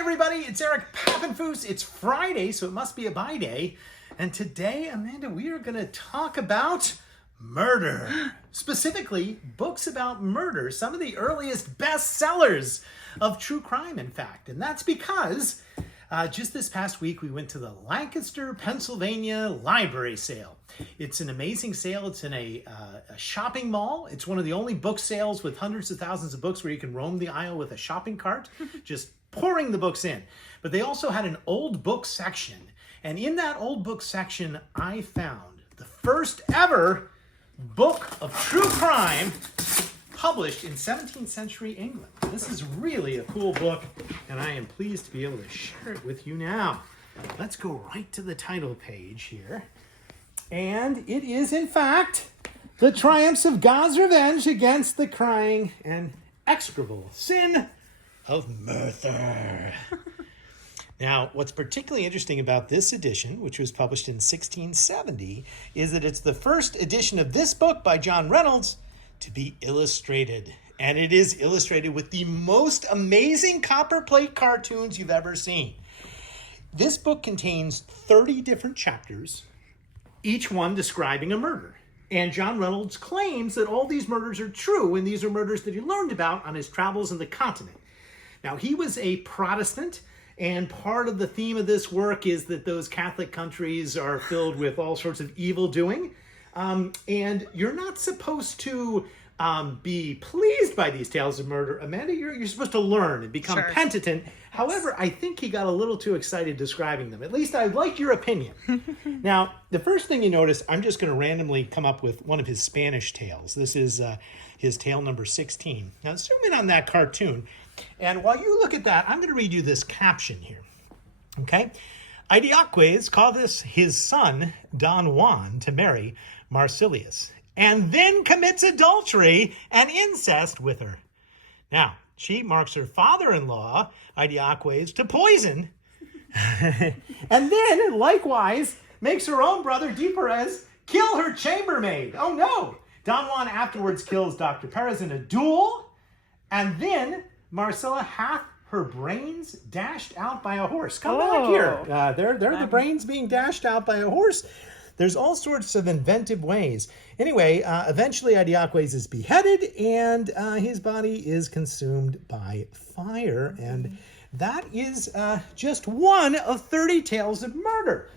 everybody, it's Eric Pappenfuss. It's Friday, so it must be a buy day. And today, Amanda, we are going to talk about murder. Specifically, books about murder. Some of the earliest bestsellers of true crime, in fact. And that's because just this past week, we went to the Lancaster, Pennsylvania library sale. It's an amazing sale. It's in a shopping mall. It's one of the only book sales with hundreds of thousands of books where you can roam the aisle with a shopping cart, just pouring the books in. But they also had an old book section. And in that old book section, I found the first ever book of true crime published in 17th century England. This is really a cool book, and I am pleased to be able to share it with you now. Let's go right to the title page here. And it is, in fact, The Triumphs of God's Revenge Against the Crying and Execrable Sin of Murder. Now, what's particularly interesting about this edition, which was published in 1670, is that it's the first edition of this book by John Reynolds to be illustrated. And it is illustrated with the most amazing copperplate cartoons you've ever seen. This book contains 30 different chapters, each one describing a murder. And John Reynolds claims that all these murders are true, and these are murders that he learned about on his travels in the continent. Now, he was a Protestant, and part of the theme of this work is that those Catholic countries are filled with all sorts of evil doing. And you're not supposed to be pleased by these tales of murder. Amanda, you're supposed to learn and become penitent. However, I think he got a little too excited describing them. At least I'd like your opinion. Now, the first thing you notice, I'm just going to randomly come up with one of his Spanish tales. This is his tale number 16. Now, zoom in on that cartoon. And while you look at that, I'm going to read you this caption here. Okay? Idiaques causes his son, Don Juan, to marry Marsilius, and then commits adultery and incest with her. Now, she marks her father-in-law, Idiaques, to poison, and then, likewise, makes her own brother, D. Perez, kill her chambermaid. Oh, no! Don Juan afterwards kills Dr. Perez in a duel, and then Marcella hath her brains dashed out by a horse. Come back here. They're the brains being dashed out by a horse. There's all sorts of inventive ways. Anyway, eventually Idiaques is beheaded, and his body is consumed by fire. And that is just one of 30 tales of murder.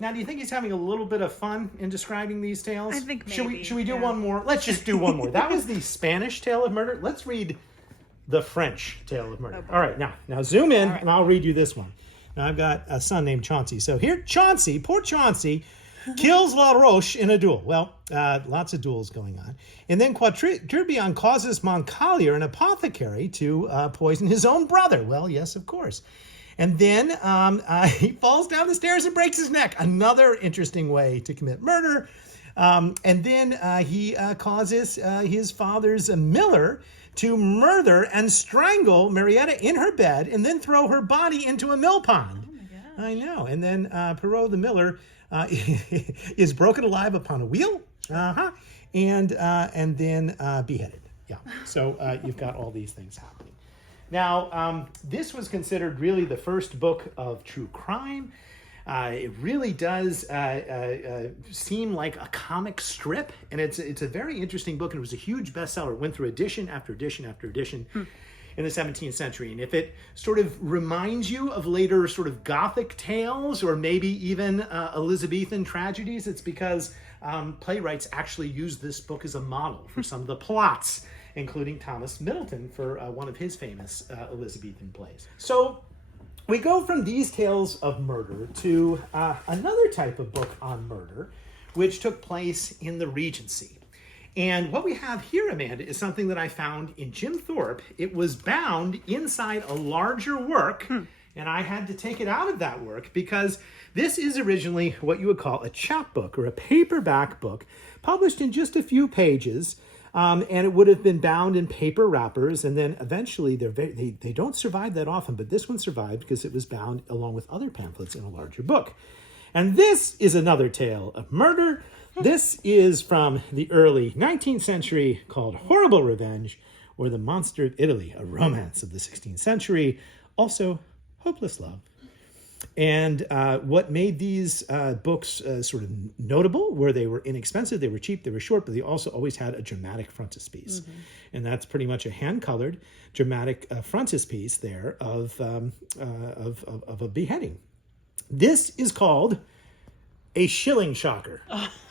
Now, do you think he's having a little bit of fun in describing these tales? I think maybe. Should we do one more? Let's just do one more. That was the Spanish tale of murder. Let's read the French tale of murder. Okay. All right, now zoom in, and I'll read you this one. Now, I've got a son named Chauncey. So here, Chauncey, poor Chauncey, kills La Roche in a duel. Well, lots of duels going on. And then Tourbillon causes Montcallier, an apothecary, to poison his own brother. Well, yes, of course. And then he falls down the stairs and breaks his neck. Another interesting way to commit murder. And then he causes his father's miller to murder and strangle Marietta in her bed and then throw her body into a mill pond. Oh my gosh. I know. And then Perrault the miller is broken alive upon a wheel and then beheaded. Yeah. So you've got all these things happening. Now, this was considered really the first book of true crime. It really does seem like a comic strip, and it's a very interesting book, and it was a huge bestseller. It went through edition after edition after edition in the 17th century. And if it sort of reminds you of later sort of Gothic tales or maybe even Elizabethan tragedies, it's because playwrights actually used this book as a model for some of the plots, including Thomas Middleton for one of his famous Elizabethan plays. So we go from these tales of murder to another type of book on murder, which took place in the Regency. And what we have here, Amanda, is something that I found in Jim Thorpe. It was bound inside a larger work, and I had to take it out of that work because this is originally what you would call a chapbook or a paperback book, published in just a few pages. And it would have been bound in paper wrappers, and then eventually they don't survive that often, but this one survived because it was bound along with other pamphlets in a larger book. And this is another tale of murder. This is from the early 19th century, called Horrible Revenge, or The Monster of Italy, a romance of the 16th century, also hopeless love. And what made these books sort of notable were they were inexpensive, they were cheap, they were short, but they also always had a dramatic frontispiece. And that's pretty much a hand-colored dramatic frontispiece there of a beheading. This is called a shilling shocker,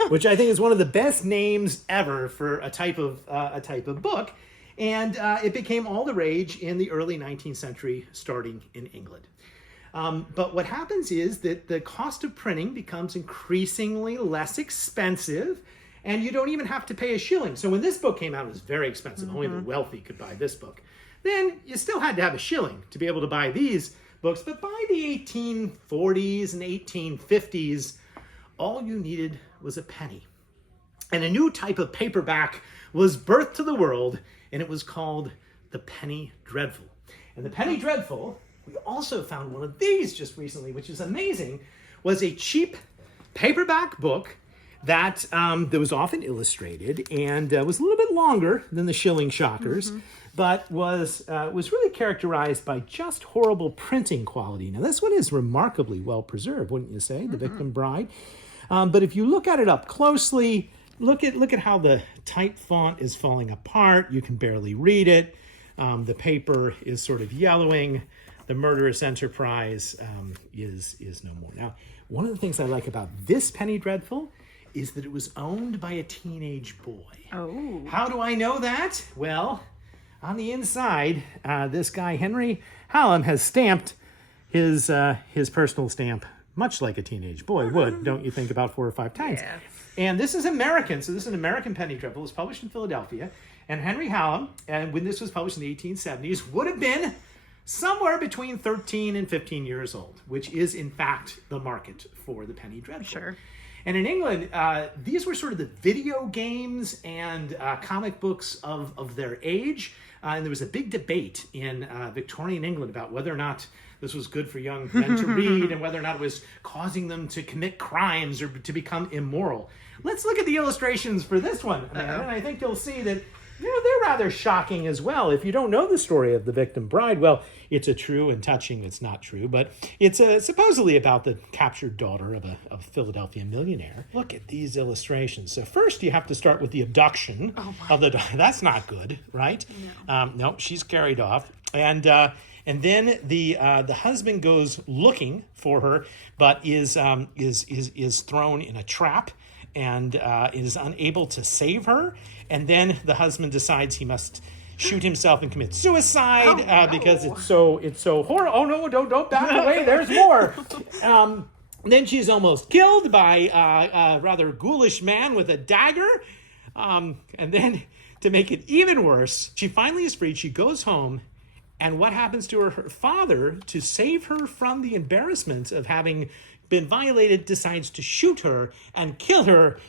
which I think is one of the best names ever for a type of book. And it became all the rage in the early 19th century, starting in England. But what happens is that the cost of printing becomes increasingly less expensive, and you don't even have to pay a shilling. So when this book came out, it was very expensive. Only the wealthy could buy this book. Then you still had to have a shilling to be able to buy these books. But by the 1840s and 1850s, all you needed was a penny. And a new type of paperback was birthed to the world, and it was called the Penny Dreadful. And the Penny Dreadful, we also found one of these just recently, which is amazing, was a cheap paperback book that was often illustrated and was a little bit longer than the shilling shockers, but was really characterized by just horrible printing quality. Now, this one is remarkably well preserved, wouldn't you say? The Victim Bride. But if you look at it up closely, look at how the type font is falling apart. You can barely read it. The paper is sort of yellowing. The murderous enterprise is no more. Now, one of the things I like about this Penny Dreadful is that it was owned by a teenage boy. Oh. How do I know that? Well, on the inside, this guy, Henry Hallam, has stamped his personal stamp, much like a teenage boy would, don't you think, about 4 or 5 times. Yeah. And this is American, so this is an American Penny Dreadful. It was published in Philadelphia. And Henry Hallam, and when this was published in the 1870s, would have been somewhere between 13 and 15 years old, which is, in fact, the market for the Penny Dreadful. Sure. And in England, these were sort of the video games and comic books of their age. And there was a big debate in Victorian England about whether or not this was good for young men to read and whether or not it was causing them to commit crimes or to become immoral. Let's look at the illustrations for this one, Amanda, and I think you'll see that they're rather shocking as well. If you don't know the story of the Victim Bride, well, it's a true and touching, it's not true, but it's supposedly about the captured daughter of a Philadelphia millionaire. Look at these illustrations. So first you have to start with the abduction of the daughter. That's not good, right? No, she's carried off. And then the husband goes looking for her, but is thrown in a trap and is unable to save her. And then the husband decides he must shoot himself and commit suicide because it's so horrible. Oh no! Don't back away. There's more. Then she's almost killed by a rather ghoulish man with a dagger. And then to make it even worse, she finally is freed. She goes home. And what happens to her father, to save her from the embarrassment of having been violated, decides to shoot her and kill her,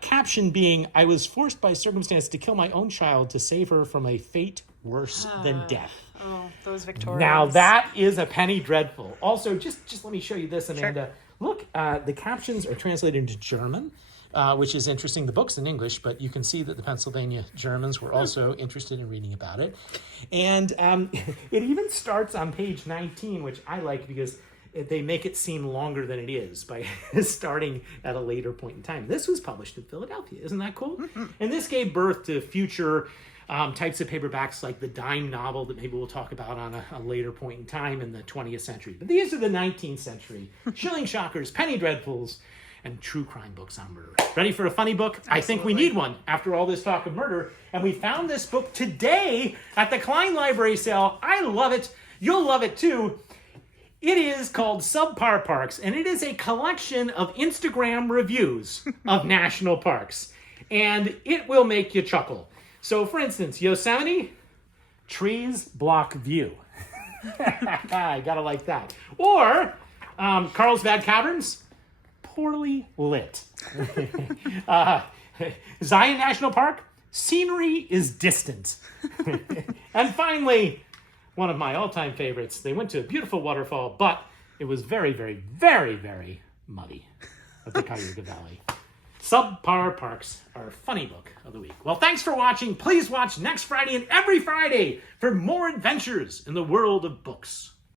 caption being, "I was forced by circumstance to kill my own child to save her from a fate worse than death." Oh, those Victorians. Now that is a Penny Dreadful. Also, just let me show you this, Amanda. Sure. Look, the captions are translated into German, which is interesting. The book's in English, but you can see that the Pennsylvania Germans were also interested in reading about it. And it even starts on page 19, which I like because they make it seem longer than it is by starting at a later point in time. This was published in Philadelphia. Isn't that cool? And this gave birth to future types of paperbacks like the dime novel that maybe we'll talk about on a later point in time in the 20th century. But these are the 19th century shilling shockers, Penny Dreadfuls, and true crime books on murder. Ready for a funny book? Absolutely. I think we need one after all this talk of murder. And we found this book today at the Klein Library sale. I love it. You'll love it too. It is called Subpar Parks, and it is a collection of Instagram reviews of national parks. And it will make you chuckle. So, for instance, Yosemite, trees block view. I gotta like that. Or Carlsbad Caverns, poorly lit. Zion National Park, scenery is distant. And finally, one of my all-time favorites, they went to a beautiful waterfall, but it was very, very, very, very muddy at the Cuyahoga Valley. Subpar Parks, our funny book of the week. Well, thanks for watching. Please watch next Friday and every Friday for more adventures in the world of books.